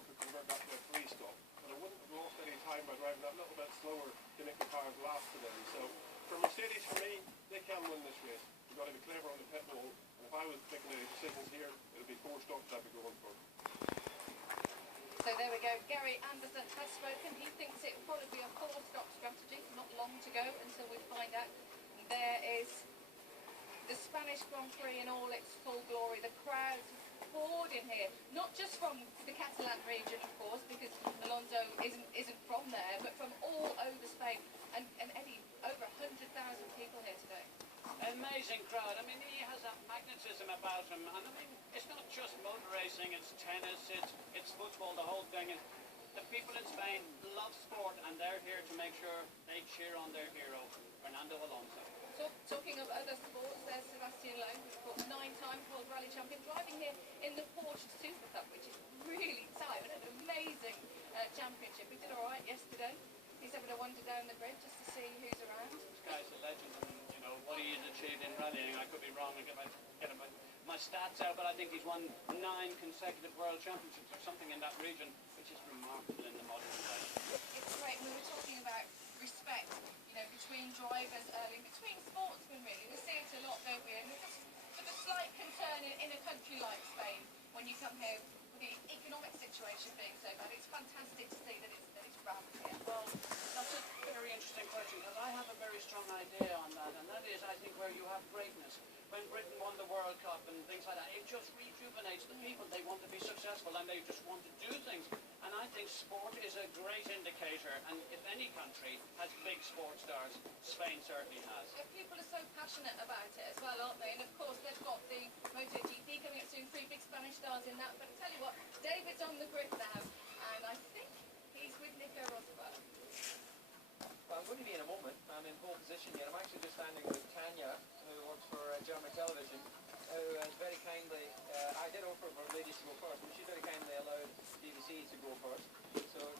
stop to convert that to a free stop. But I wouldn't have lost any time by driving that little bit slower to make the cars last today. So for Mercedes, for me, they can win this race. We've got to be clever on the pit wall. And if I was making any decisions here, it would be 4 stops I'd be going for. So there we go. Gary Anderson has spoken. He thinks it will probably be a 4-stop strategy. Not long to go until we find out. And there is the Spanish Grand Prix in all its full glory. The crowds poured in here, not just from the Catalan region, of course, because Alonso isn't from there, but from all over Spain. And Eddie, over 100,000 people here today. Amazing crowd. I mean, he has that magnetism about him, and I mean, it's not just motor racing, it's tennis, it's football, the whole thing. And the people in Spain love sport, and they're here to make sure they cheer on their hero, Fernando Alonso. Talking of other sports, there's Sebastian Loeb, who's of course 9-time World Rally Champion, driving here in the Porsche Super Cup, which is really tight, and an amazing championship. He did all right yesterday. He's having a wander down the grid just to see who's around. This guy's a legend, and you know what he has achieved in rallying. I could be wrong and get my stats out, but I think he's won 9 consecutive world championships or something in that region, which is remarkable in the modern day. It's great. We were talking about respect, you know, between drivers early, between sportsmen really. We see it a lot, don't we? And there's sort of a slight concern in a country like Spain when you come here with the economic situation being so bad. It's fantastic to see that it's rampant here. Well, that's a very interesting question, because I have a very strong idea on that, and that is, I think, where you have greatness. When Britain won the World Cup and things like that, it just rejuvenates the people. They want to be successful and they just want to do things. And I think sport is a great indicator, and if any country has big sports stars, Spain certainly has. People are so passionate about it as well, aren't they? And of course, they've got the MotoGP coming up soon, 3 big Spanish stars in that. But I tell you what, David's on the grid now, and I think he's with Nico Rosberg. Well, I'm going to be in a moment. I'm in pole position here. I'm actually just standing with